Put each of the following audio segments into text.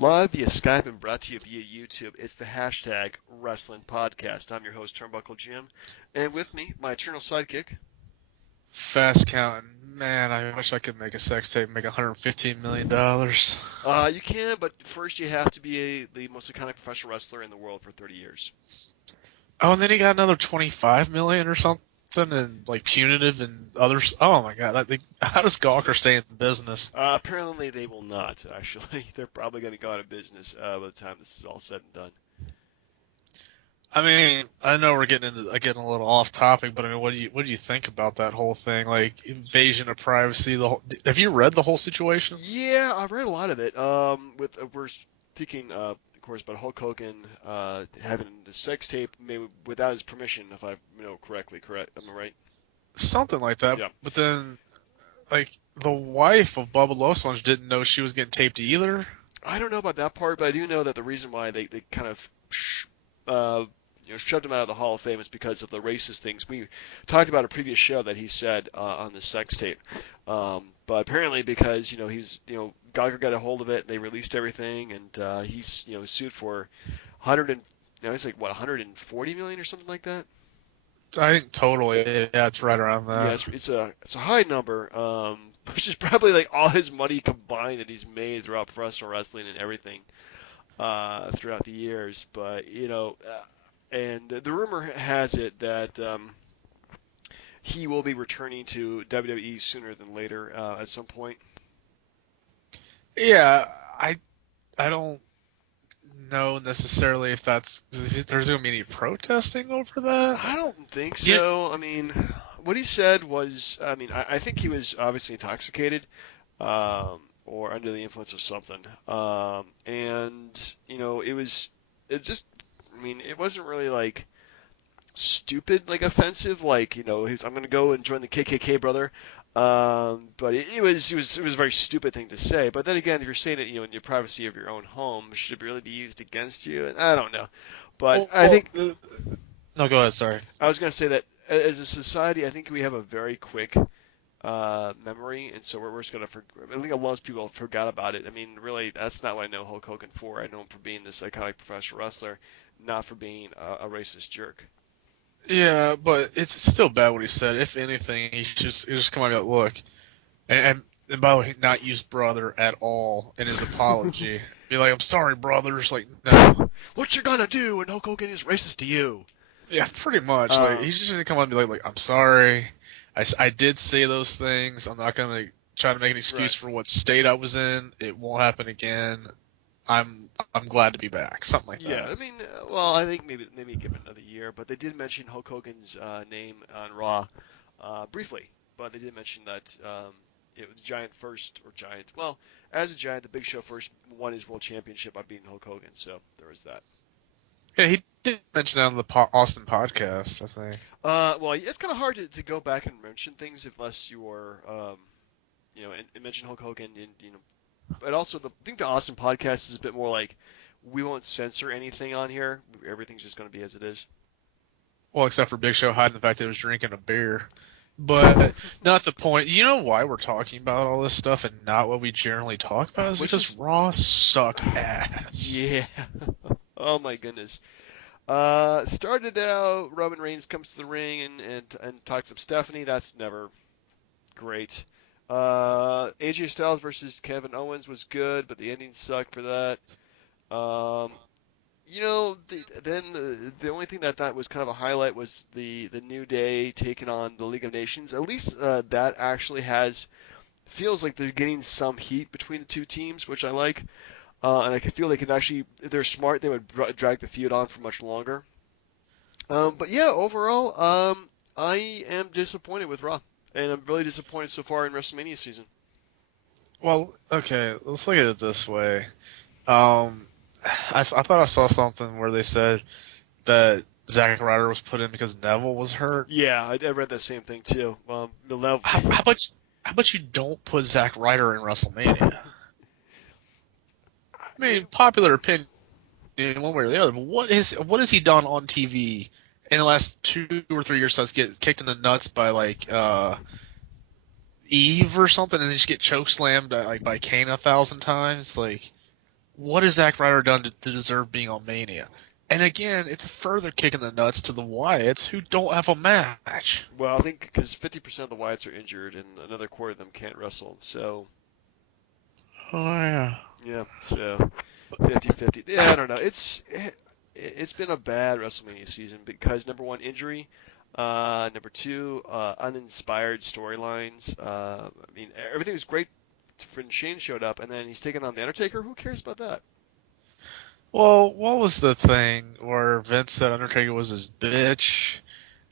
Live via Skype and brought to you via YouTube. It's the hashtag Wrestling Podcast. I'm your host, Turnbuckle Jim, and with me, my eternal sidekick. Fast counting. Man, I wish I could make a sex tape and make $115 million. You can, but first you have to be the most iconic professional wrestler in the world for 30 years. Oh, and then he got another 25 million or something, and like punitive and others. Oh my God, how does Gawker stay in business? Apparently they will not, actually. They're probably going to go out of business by the time this is all said and done. I mean, I know we're getting a little off topic, but I mean, what do you think about that whole thing? Like invasion of privacy. Have you read the whole situation? Yeah, I've read a lot of it. We're speaking, of course, about Hulk Hogan having the sex tape maybe without his permission, if I know correctly. Correct? Am I right? Something like that. Yeah. But then, like the wife of Bubba Losmange didn't know she was getting taped either. I don't know about that part, but I do know that the reason why they kind of uh, shoved him out of the Hall of Fame is because of the racist things. We talked about a previous show that he said on the sex tape, but apparently because he's Geiger got a hold of it, they released everything, and he's sued for 100 and it's like what 140 million or something like that. I think totally, yeah, it's right around Yeah, that. it's a high number, which is probably like all his money combined that he's made throughout professional wrestling and everything throughout the years. But and the rumor has it that he will be returning to WWE sooner than later at some point. Yeah, I don't know necessarily if there's going to be any protesting over that. I don't think Yeah, so. I mean, what he said was, I mean, I think he was obviously intoxicated or under the influence of something, and it just, I mean, it wasn't really like stupid, like offensive, like I'm gonna go and join the KKK, brother. But it was a very stupid thing to say. But then again, if you're saying it, in your privacy of your own home, should it really be used against you? And I don't know. But well, I think no, go ahead. Sorry. I was gonna say that as a society, I think we have a very quick memory, and so we're just gonna. I think a lot of people forgot about it. I mean, really, that's not what I know Hulk Hogan for. I know him for being this iconic professional wrestler, not for being a racist jerk. Yeah, but it's still bad what he said. If anything, he just come out and be like, look, and by the way, not use brother at all in his apology. Be like, I'm sorry, brothers. Like, no. What you gonna do when Hulk Hogan is racist to you? Yeah, pretty much. Like, he's just gonna come out and be like, I'm sorry. I did say those things. I'm not gonna try to make an excuse Right. for what state I was in. It won't happen again. I'm glad to be back. Something like Yeah, that. I mean, well, I think maybe give it another year, but they did mention Hulk Hogan's name on Raw briefly, but they did mention that it was Giant first, or Giant. Well, as a Giant, the Big Show first won his world championship by beating Hulk Hogan, so there was that. Yeah, he did mention that on the Austin podcast, I think. Well, it's kind of hard to go back and mention things unless you are, and mention Hulk Hogan, and but also I think the Austin podcast is a bit more like we won't censor anything on here. Everything's just going to be as it is. Well, except for Big Show hiding the fact that he was drinking a beer. But not the point. You know why we're talking about all this stuff and not what we generally talk about? Is Which because is Raw sucked ass. yeah. Oh my goodness. Started out, Roman Reigns comes to the ring and talks up Stephanie. That's never great. AJ Styles versus Kevin Owens was good, but the ending sucked for that. Um, then the only thing that I thought was kind of a highlight was the New Day taking on the League of Nations. At least that actually feels like they're getting some heat between the two teams, which I like. And I can feel they can actually, if they're smart, they would drag the feud on for much longer. But yeah, overall, I am disappointed with Raw, and I'm really disappointed so far in WrestleMania season. Well, okay, let's look at it this way. Um, I thought I saw something where they said that Zack Ryder was put in because Neville was hurt. Yeah, I read that same thing too. The level. How about you don't put Zack Ryder in WrestleMania? I mean, popular opinion one way or the other, but what has he done on TV in the last 2 or 3 years since get kicked in the nuts by like Eve or something, and then just get choke slammed like by Kane 1,000 times? Like, what has Zack Ryder done to deserve being on Mania? And again, it's a further kick in the nuts to the Wyatts who don't have a match. Well, I think because 50% of the Wyatts are injured and another quarter of them can't wrestle. So, Oh yeah. yeah, so 50-50. Yeah, I don't know. It's been a bad WrestleMania season because number one, injury. Number two, uninspired storylines. I mean, everything was great when Shane showed up, and then he's taking on the Undertaker. Who cares about that? Well, what was the thing where Vince said Undertaker was his bitch,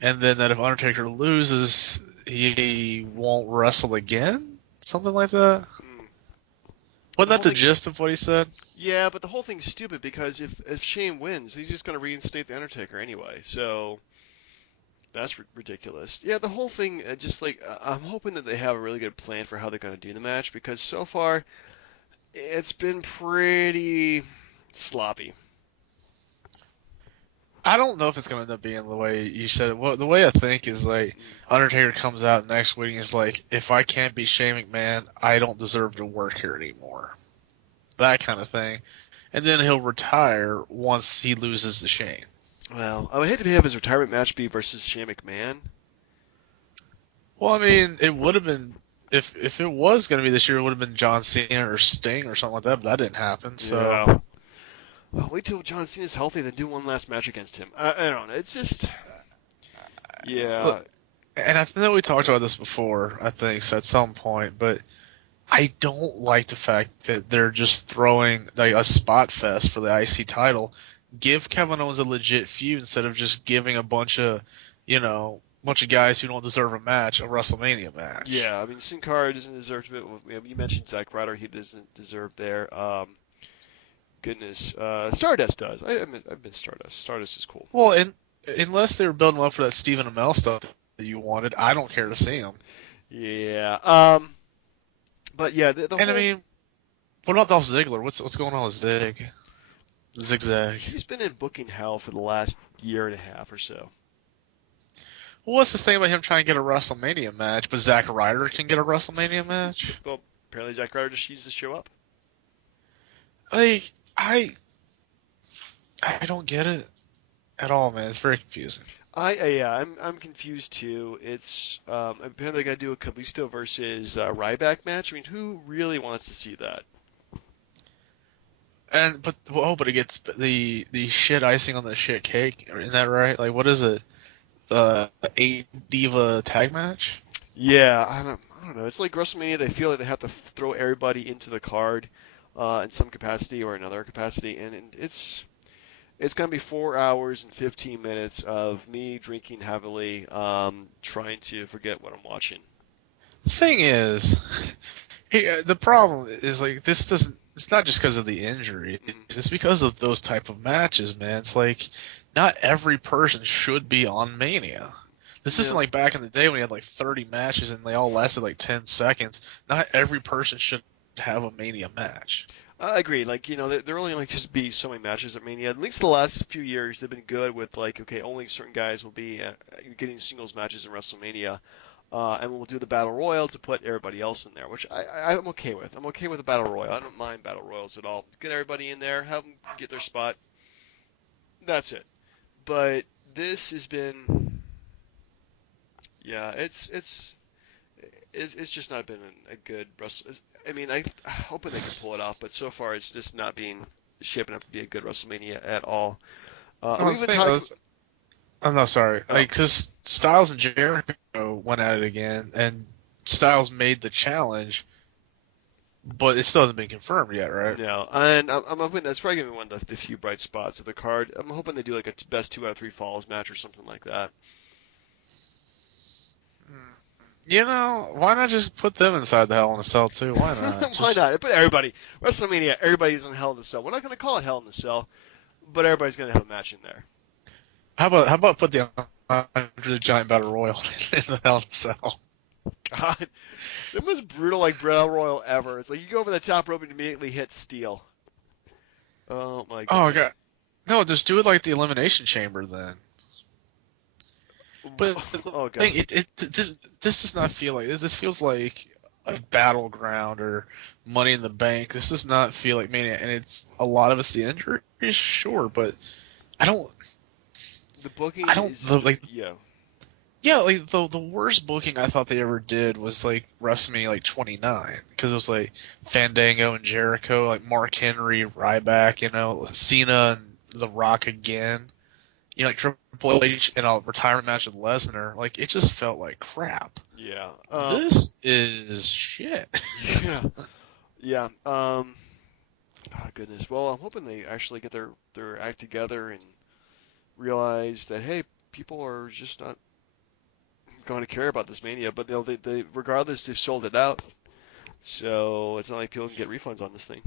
and then that if Undertaker loses, he won't wrestle again? Something like that? Mm. Wasn't The that whole the thing. gist of what he said? Yeah, but the whole thing's stupid because if Shane wins, he's just going to reinstate the Undertaker anyway. So that's ridiculous. Yeah, the whole thing, just like I'm hoping that they have a really good plan for how they're going to do the match because so far it's been pretty sloppy. I don't know if it's going to end up being the way you said it. Well, the way I think is like Mm. Undertaker comes out next week and is like, if I can't be Shane McMahon, I don't deserve to work here anymore. That kind of thing. And then he'll retire once he loses to Shane. Well, I would hate to have his retirement match be versus Shane McMahon. Well, I mean, it would have been if it was going to be this year, it would have been John Cena or Sting or something like that, but that didn't happen. So, Yeah. Well, wait till John Cena's healthy, then do one last match against him. I don't know. It's just, look, yeah, and I know we talked about this before, I think, so at some point, but I don't like the fact that they're just throwing like a spot fest for the IC title. Give Kevin Owens a legit feud instead of just giving a bunch of guys who don't deserve a match a WrestleMania match. yeah. I mean, Sin Cara doesn't deserve to be. You mentioned Zack Ryder; he doesn't deserve there. Goodness, Stardust does. I miss Stardust. Stardust is cool. Well, unless they were building up for that Stephen Amell stuff that you wanted, I don't care to see him. Yeah. But yeah, the And I whole mean, what about Dolph Ziggler? What's going on with Zigzag? he's been in booking hell for the last year and a half or so. Well, what's this thing about him trying to get a WrestleMania match, but Zack Ryder can get a WrestleMania match? Well, apparently Zack Ryder just needs to show up. Like, I don't get it at all, man. It's very confusing. Yeah, I'm confused too. It's apparently they're gonna do a Kalisto versus Ryback match. I mean, who really wants to see that? But it gets the shit icing on the shit cake. Isn't that right? Like, what is it? The 8 Diva tag match? Yeah, I don't know. It's like WrestleMania. They feel like they have to throw everybody into the card in some capacity or another capacity, and it's gonna be 4 hours and 15 minutes of me drinking heavily, trying to forget what I'm watching. The thing is, the problem is like this doesn't. It's not just because of the injury. Mm, It's because of those type of matches, man. It's like not every person should be on Mania. This isn't yeah, like back in the day when you had like 30 matches and they all lasted like 10 seconds. Not every person should have a Mania match. I agree. Like there only like just be so many matches at Mania. At least the last few years, they've been good with like okay, only certain guys will be getting singles matches in WrestleMania. And we'll do the battle royal to put everybody else in there, which I'm okay with. I'm okay with the battle royal. I don't mind battle royals at all. Get everybody in there, have them get their spot. That's it. But this has been, yeah, it's just not been a good wrestle. I mean, I'm hoping they can pull it off, but so far it's just not being shaping up to be a good WrestleMania at all. No, We the even thing talked. is, I'm not sorry. Oh, Like, because Styles and Jericho went at it again, and Styles made the challenge, but it still hasn't been confirmed yet, right? no, and I'm hoping that's probably gonna be one of the few bright spots of the card. I'm hoping they do like a best 2 out of 3 falls match or something like that. Hmm. Why not just put them inside the Hell in a Cell too? Why not? Why Just not? But everybody, WrestleMania, everybody's in Hell in the Cell. We're not gonna call it Hell in the Cell, but everybody's gonna have a match in there. how about put the Andre the Giant Battle Royal in the Hell in a Cell? God, the most brutal like Battle Royal ever. It's like you go over the top rope and immediately hit steel. Oh my Oh goodness. god, no, just do it like the Elimination Chamber then. But the Oh thing, god. this does not feel like this. This feels like like Battleground or Money in the Bank. This does not feel like Mania, and it's a lot of it's the injuries, sure, but I don't, The I booking don't is the, just like. yeah. Yeah, like the worst booking I thought they ever did was like WrestleMania like 29 because it was like Fandango and Jericho, like Mark Henry, Ryback, Cena and The Rock again. Like Triple H in a retirement match with Lesnar. Like it just felt like crap. Yeah. This is shit. Yeah. Yeah. Oh, goodness. Well, I'm hoping they actually get their act together and realize that hey, people are just not going to care about this Mania. But they regardless they've sold it out, so it's not like people can get refunds on this thing.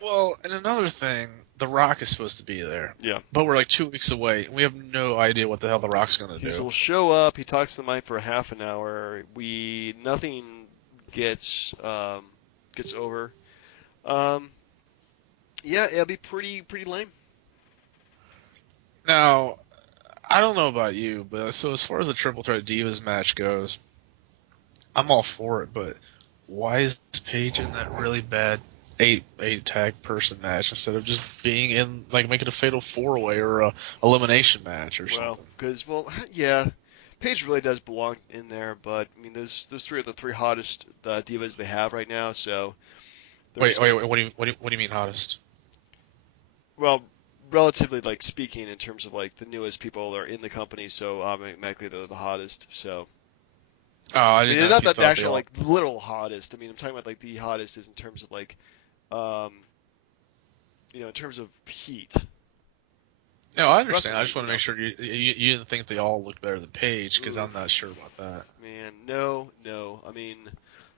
Well, and another thing, The Rock is supposed to be there, Yeah. but we're like 2 weeks away, and we have no idea what the hell The Rock's gonna do. He'll show up. He talks to the mic for half an hour. We nothing gets gets over. Um, yeah, it'll be pretty lame. Now, I don't know about you, but so as far as the Triple Threat Divas match goes, I'm all for it, but why is Paige in that really bad eight tag person match instead of just being in like making a fatal four way or a elimination match or Well, something? because yeah, Paige really does belong in there, but I mean, those three are the three hottest divas they have right now. So Wait, there's wait, wait, what do you mean hottest? well, relatively like speaking in terms of like the newest people that are in the company. So automatically they're the hottest. So Oh, I I didn't mean, know not if you that the thought they actual all. like literal hottest. I mean, I'm talking about like the hottest is in terms of like um, in terms of heat. No, I understand. Wrestling I just heat, want to make sure you didn't think they all look better than Paige because I'm not Oof, sure about that. man, no, no. I mean,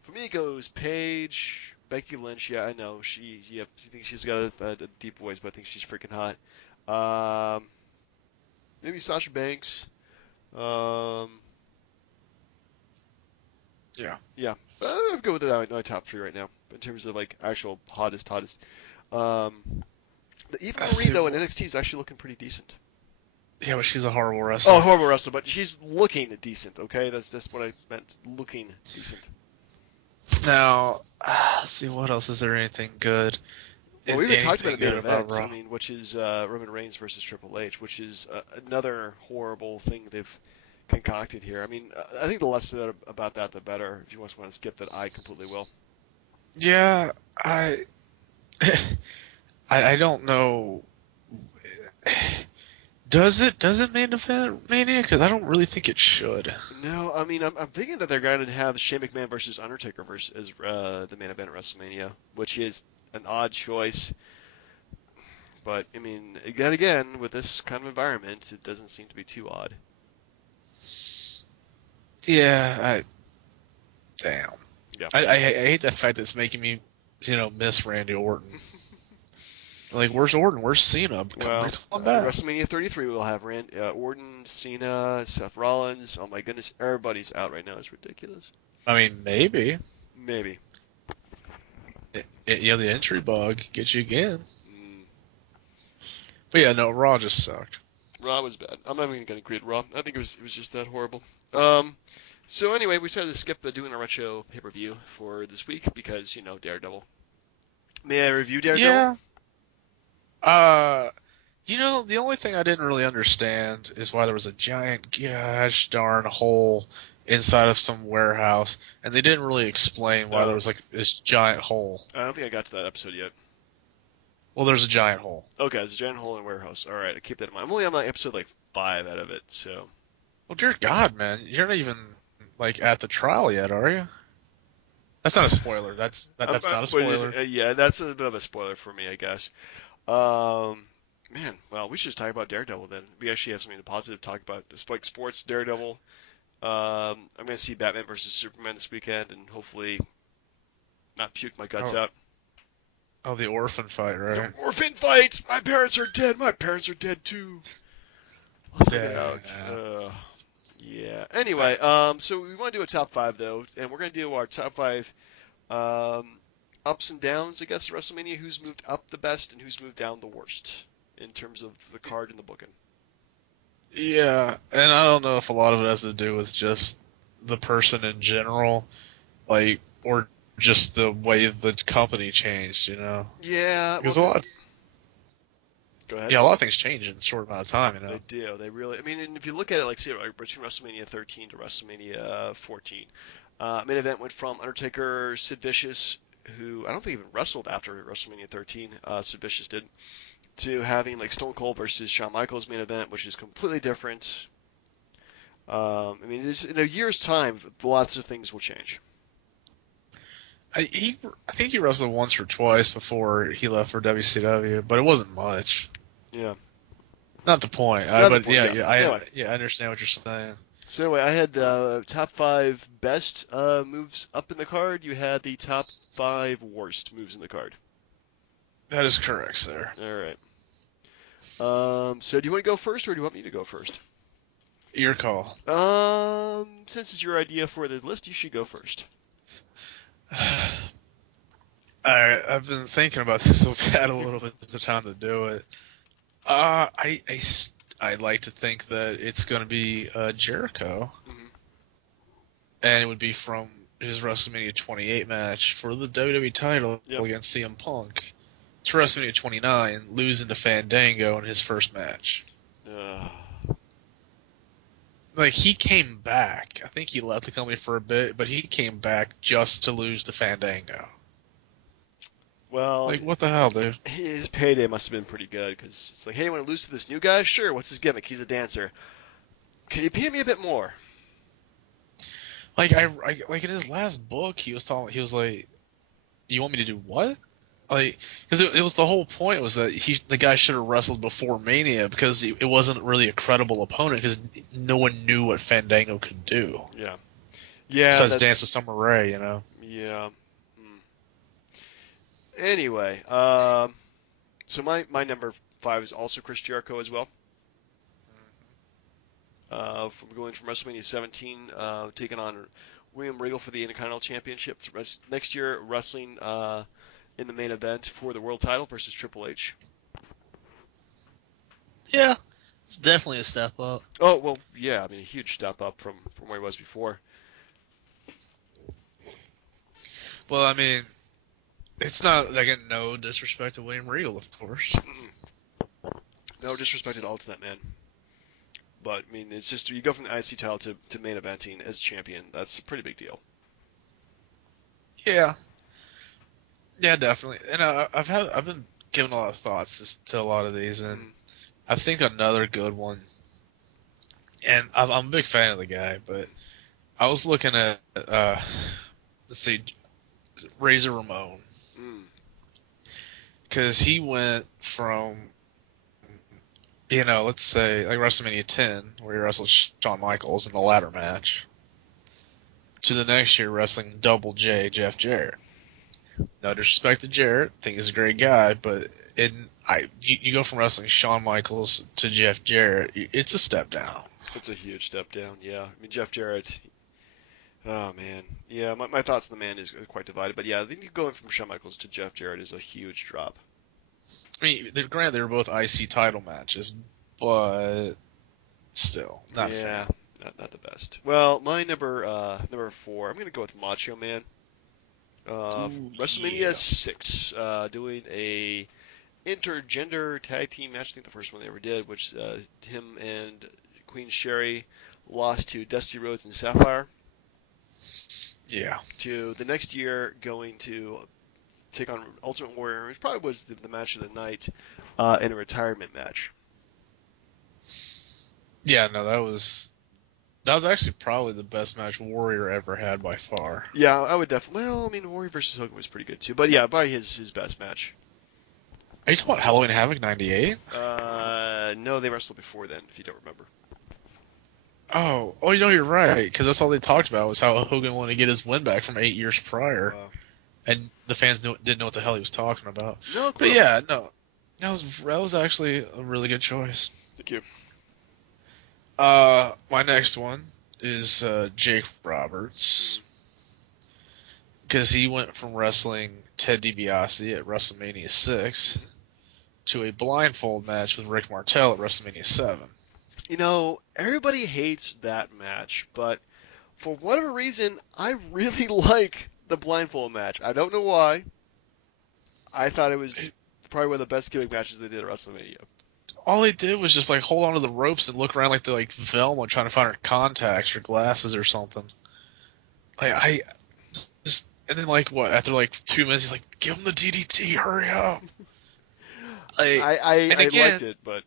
for me it goes Paige, Becky Lynch. Yeah, I know I think she's got a deep voice, but I think she's freaking hot. Um, maybe Sasha Banks. Um, Yeah. yeah, I'd go with my top three right now in terms of like actual hottest. Um, Eva I Marie see. though in NXT is actually looking pretty decent. Yeah, but she's a horrible Oh, wrestler. horrible wrestler, but she's looking decent. Okay, that's what I meant. Looking decent. Now, let's see what else is there anything good? Well, Is we even talked about anything the main good about event. I Raw? mean, which is Roman Reigns versus Triple H, which is another horrible thing they've concocted here. I mean, I think the less said about that, the better. If you just want to skip that, I completely will. Yeah, I I don't know. Does it main event Mania? Because I don't really think it should. No, I mean, I'm thinking that they're going to have Shane McMahon versus Undertaker versus as the main event at WrestleMania, which is an odd choice. But I mean, again, with this kind of environment, it doesn't seem to be too odd. Yeah, damn. Yeah. I hate the fact that it's making me miss Randy Orton. Like, where's Orton? Where's Cena? Well, Come back. WrestleMania 33 we'll have Orton, Cena, Seth Rollins. Oh my goodness, everybody's out right now. It's ridiculous. I mean, maybe. Maybe. The entry bug gets you again. Mm, But yeah, no, Raw just sucked. Raw was bad. I'm not even going to grade Raw. I think it was just that horrible. Um, so anyway, we decided to skip doing our retro pay per view for this week because Daredevil. May I review Daredevil? Yeah. The only thing I didn't really understand is why there was a giant gosh darn hole inside of some warehouse, and they didn't really explain why there Oh, was like this giant hole. I don't think I got to that episode yet. Well, there's a giant hole. Okay, it's a giant hole in a warehouse. All right, I keep that in mind. I'm only on like episode like 5 out of it, so Well, dear God, man, you're not even like at the trial yet, are you? That's not a spoiler. That's not a spoiler. Yeah, that's a bit of a spoiler for me, I guess. Um, Man, well, we should just talk about Daredevil then. We actually have something positive to talk about. Despite sports, Daredevil. I'm going to see Batman versus Superman this weekend, and hopefully not puke my guts Oh, out. oh, the orphan fight, The right? orphan fight. My parents are dead. My parents are dead too. Let's take it out. Yeah. Yeah. Anyway, Damn. so we want to do a top five though, and we're going to do our top five um, ups and downs. I guess WrestleMania. Who's moved up the best and who's moved down the worst in terms of the card and the booking. Yeah, and I don't know if a lot of it has to do with just the person in general. like, or just the way the company changed, you know? Yeah, well, Because a lot, go ahead. yeah, a lot of things change in a short amount of time, you They know? do. They really. I mean, and if you look at it, like, see, like, between WrestleMania 13 to WrestleMania 14, main event went from Undertaker, Sid Vicious, who I don't think even wrestled after WrestleMania 13. Sid Vicious did, to having like Stone Cold versus Shawn Michaels main event, which is completely different. I mean, in a year's time, lots of things will change. I think he wrestled once or twice before he left for WCW, but it wasn't much. Yeah. Not the point. Not the But point. yeah, Yeah. Anyway. I understand what you're saying. So anyway, I had top five best moves up in the card. You had the top five worst moves in the card. That is correct, sir. All right. So do you want to go first, or do you want me to go first? Your call. Since it's your idea for the list, you should go first. Alright, I've been thinking about this so bad a little bit of the time to do it. I like to think that it's going to be Jericho, Hmm. and it would be from his WrestleMania 28 match for the WWE title Yep. against CM Punk to WrestleMania 29, losing to Fandango in his first match. Uh, Like, he came back. I think he left the company for a bit, but he came back just to lose to Fandango. well, Like, what the hell, dude? his payday must have been pretty good because it's like, hey, you want to lose to this new guy? Sure. What's his gimmick? He's a dancer. Can you pay me a bit more? Like, like in his last book, he was like, "You want me to do what?" Like, because it was the whole point was that the guy should have wrestled before Mania because it wasn't really a credible opponent because no one knew what Fandango could do Yeah. Yeah, besides dance with that's Summer Rae, you know. yeah. Hmm. Anyway, so my number five is also Chris Jericho as well. From going from WrestleMania 17, taking on William Regal for the Intercontinental Championship. Next year, wrestling in the main event for the world title versus Triple H. Yeah, it's definitely a step up. Oh well, yeah. I mean, a huge step up from where he was before. Well, I mean, it's not like no disrespect to William Regal, of course. No disrespect at all to that man, but I mean, it's just you go from the ISP title to main eventing as champion. That's a pretty big deal. Yeah, yeah, definitely. And I've been giving a lot of thoughts to a lot of these, and Mm. I think another good one. And I'm a big fan of the guy, but I was looking at let's see, Razor Ramon, Mm. because he went from, let's say like WrestleMania 10, where he wrestled Shawn Michaels in the ladder match, to the next year wrestling Double J Jeff Jarrett. No disrespect to Jarrett, think he's a great guy, but you go from wrestling Shawn Michaels to Jeff Jarrett, it's a step down. It's a huge step down. Yeah, I mean Jeff Jarrett. Oh man, yeah. My thoughts on the man is quite divided, but yeah, I think going from Shawn Michaels to Jeff Jarrett is a huge drop. I mean, granted they were both IC title matches, but still, not a Yeah, fan. not the best. Well, my number four, I'm gonna go with Macho Man. Ooh, WrestleMania yeah. 6, doing a intergender tag team match. I think the first one they ever did, which him and Queen Sherry lost to Dusty Rhodes and Sapphire. Yeah. To the next year, going to take on Ultimate Warrior, which probably was the match of the night, in a retirement match. Yeah, no, that was actually probably the best match Warrior ever had by far. Yeah, I would definitely. Well, I mean, Warrior versus Hogan was pretty good too, but yeah, probably his best match. Are you talking about Halloween Havoc '98? No, they wrestled before then, if you don't remember. Oh, you're right, because that's all they talked about was how Hogan wanted to get his win back from 8 years prior, Uh, and the fans didn't know what the hell he was talking about. no But clue. yeah, no, that was actually a really good choice. Thank you. My next one is Jake Roberts, because he went from wrestling Ted DiBiase at WrestleMania 6 to a blindfold match with Rick Martel at WrestleMania 7. You know, everybody hates that match, but For whatever reason, I really like the blindfold match. I don't know why. I thought it was probably one of the best gimmick matches they did at WrestleMania. All they did was just like hold onto the ropes and look around like they're like Velma trying to find her contacts or glasses or something. Like I just and then like what after like 2 minutes he's like give him the DDT, hurry up. Like and I liked it, but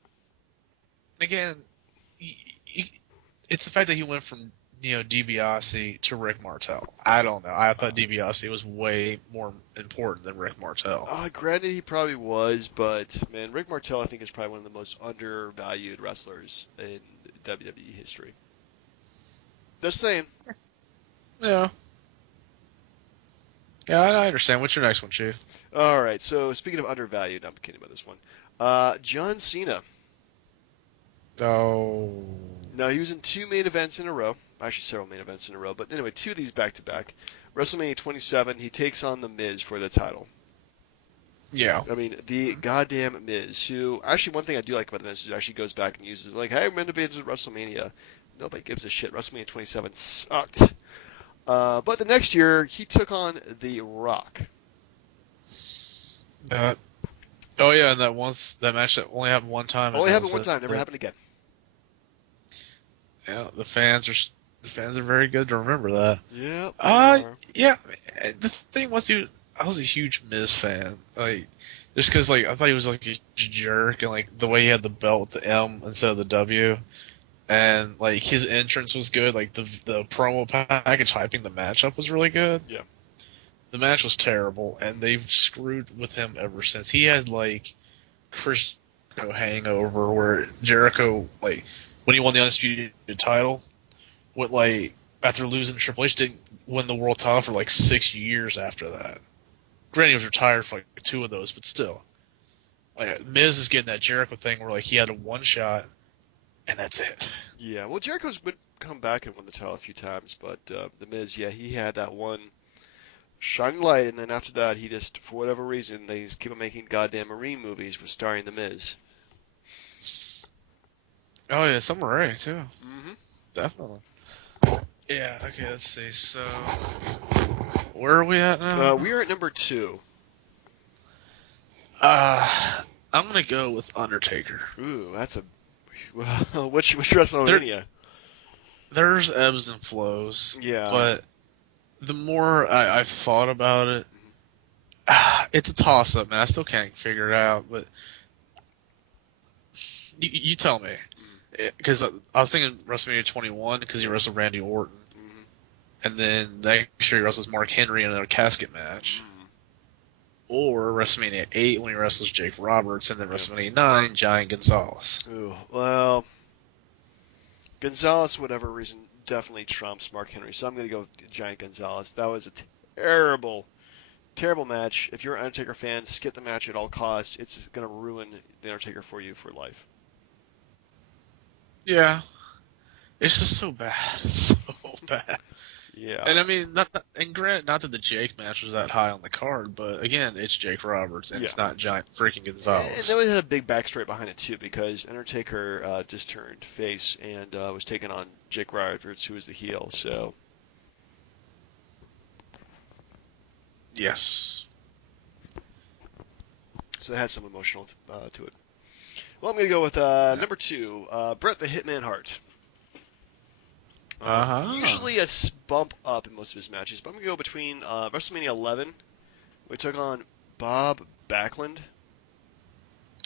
again, y- y- it's the fact that he went from DiBiase to Rick Martel. I don't know. I thought DiBiase was way more important than Rick Martel. granted he probably was, but man, Rick Martel I think is probably one of the most undervalued wrestlers in WWE history. Just saying. Yeah. Yeah, I understand. What's your next one, Chief? All right. So speaking of undervalued, I'm kidding about this one. John Cena. Oh. Now he was in two main events in a row. Actually, several main events in a row. But anyway, two of these back to back. WrestleMania 27, he takes on The Miz for the title. Yeah. I mean, the goddamn Miz, who actually one thing I do like about the Miz is he actually goes back and uses like, hey, I'm going to be into WrestleMania. Nobody gives a shit. WrestleMania 27 sucked. But the next year, he took on The Rock. Uh, oh yeah, and that match that only happened one time. Only happened one time, never happened again. Yeah, the fans are very good to remember that. Yep. Yeah. The thing was, dude, I was a huge Miz fan. Like, just because like I thought he was like a jerk, and like the way he had the belt with the M instead of the W, and like his entrance was good. Like the promo package hyping the match up was really good. Yeah. The match was terrible, and they've screwed with him ever since. He had like Chris Jericho hangover, where Jericho like when he won the undisputed title, went like after losing to Triple H, didn't win the world title for like 6 years after that. Granted, he was retired for like two of those, but still, like Miz is getting that Jericho thing where like he had a one shot, and that's it. Yeah. Well, Jericho's been come back and won the title a few times, but the Miz, yeah, he had that one shining light, and then after that, he just, for whatever reason, they just keep on making goddamn Marine movies with starring the Miz. Oh yeah, Summer Rae too, Mm-hmm. definitely. Yeah. Okay. Let's see. So where are we at now? We are at number 2. I'm gonna go with Undertaker. Ooh, that's a which WrestleMania? There's ebbs and flows, Yeah. but the more I've thought about it, it's a toss-up, man. I still can't figure it out, but you tell me. Because I was thinking WrestleMania 21 because he wrestled Randy Orton, Mm-hmm. and then next year he wrestles Mark Henry in a casket match, or WrestleMania 8 when he wrestles Jake Roberts, and then WrestleMania 9 Giant Gonzalez. Ooh, well, Gonzalez, for whatever reason, definitely trumps Mark Henry, so I'm going to go with Giant Gonzalez. That was a terrible, terrible match. If you're an Undertaker fan, skip the match at all costs. It's going to ruin the Undertaker for you for life. Yeah, it's just so bad, so bad. Yeah. And I mean, not that the Jake match was that high on the card, but again, it's Jake Roberts, and it's not Giant freaking And Gonzalez. then we had a big backstory behind it too, because Undertaker just turned face and was taking on Jake Roberts, who was the heel. So Yes. it had some emotional to it. Well, I'm going to go with number 2, Bret the Hitman Hart. Usually a bump up in most of his matches, but I'm going to go between WrestleMania 11, we took on Bob Backlund.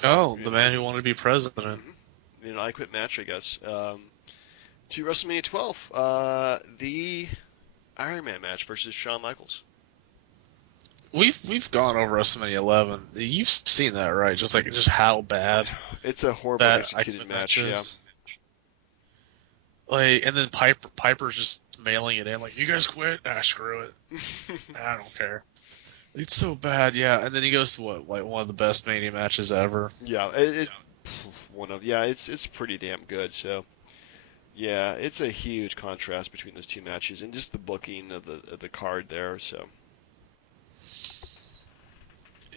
Oh, the man who wanted to be president. Mm-hmm. In an I Quit match, I guess. To WrestleMania 12, the Iron Man match versus Shawn Michaels. We've gone over WrestleMania 11. You've seen that, right? Just how bad It's a horribly that executed match, is. Like, and then Piper's just mailing it in, like, you guys quit? Ah, screw it. I don't care. It's so bad, yeah. And then he goes to what, like one of the best Mania matches ever. Yeah, it's pretty damn good. So, yeah, it's a huge contrast between those two matches and just the booking of the card there. So,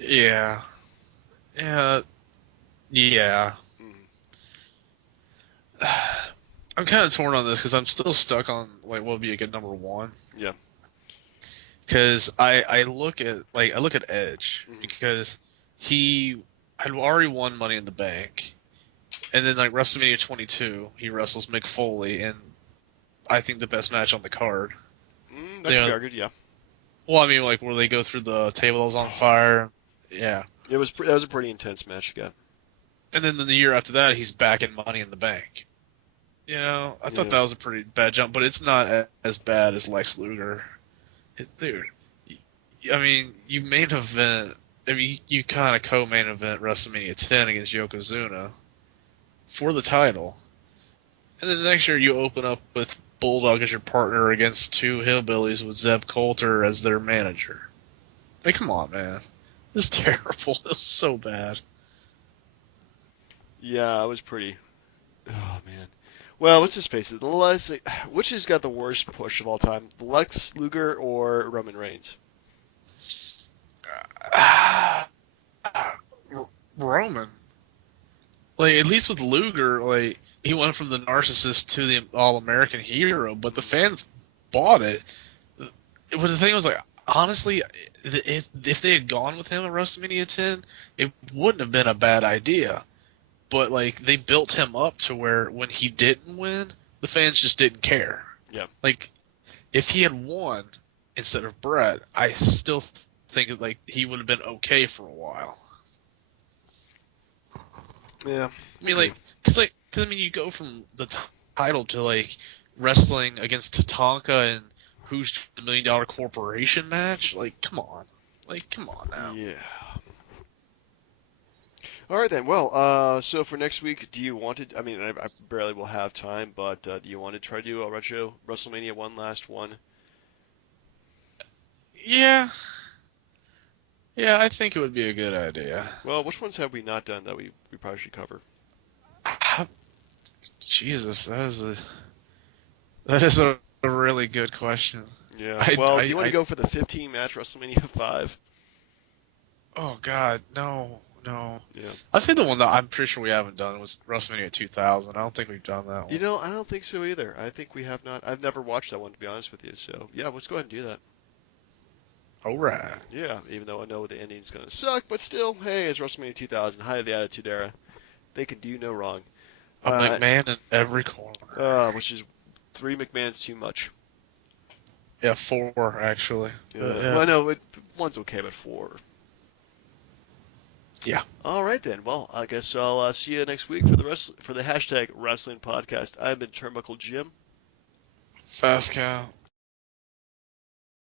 Yeah. Yeah. Yeah. mm. I'm kind of torn on this because I'm still stuck on like what would be a good number one. Yeah. Because I look at Edge Mhm. because he had already won Money in the Bank, and then like WrestleMania 22 he wrestles Mick Foley, and I think the best match on the card. That You could be know, argued. Yeah. well, I mean like where they go through the table that was on fire, yeah. That was a pretty intense match again. And then the year after that he's back in Money in the Bank. You know, I thought Yeah. that was a pretty bad jump, but it's not as bad as Lex Luger. Dude, I mean, you main event. I mean, you kind of co-main event WrestleMania 10 against Yokozuna for the title, and then the next year you open up with Bulldog as your partner against two hillbillies with Zeb Coulter as their manager. Like, come on, man, this is terrible. It was so bad. Yeah, it was pretty. Oh man. Well, let's just face it. Which has got the worst push of all time? Lex Luger or Roman Reigns? Roman, like at least with Luger, like he went from the narcissist to the all-American hero, but the fans bought it. But the thing was, like, honestly, if they had gone with him at WrestleMania 10, it wouldn't have been a bad idea. But like, they built him up to where when he didn't win, the fans just didn't care. Yeah. Like, if he had won instead of Brett, I still think like he would have been okay for a while. Yeah. I mean, Okay. because I mean, you go from the title to like wrestling against Tatanka and who's the $1 million corporation match. Like, come on now. Yeah. All right then. Well, so for next week, do you want to? I mean, I barely will have time, but do you want to try to do a retro WrestleMania one last one? Yeah, yeah, I think it would be a good idea. Well, which ones have we not done that we probably should cover? Jesus, that is a really good question. Yeah. I, Well, do you I, want to I go for the 15 match WrestleMania 5? oh God, no, no. Yeah. I'd say the one that I'm pretty sure we haven't done was WrestleMania 2000. I don't think we've done that You one. know, I don't think so either. I think we have not. I've never watched that one to be honest with you. So yeah, let's go ahead and do that. All right. Yeah, even though I know the ending's gonna suck, but still, hey, it's WrestleMania 2000, height of the Attitude Era. They can do no wrong. A Uh, McMahon in every corner. which is 3 McMahon's too much. Yeah, four actually. Yeah. Well, no, one's okay, but 4. Yeah. All right then. Well, I guess I'll see you next week for the hashtag Wrestling Podcast. I've been Turnbuckle Jim. Fast count.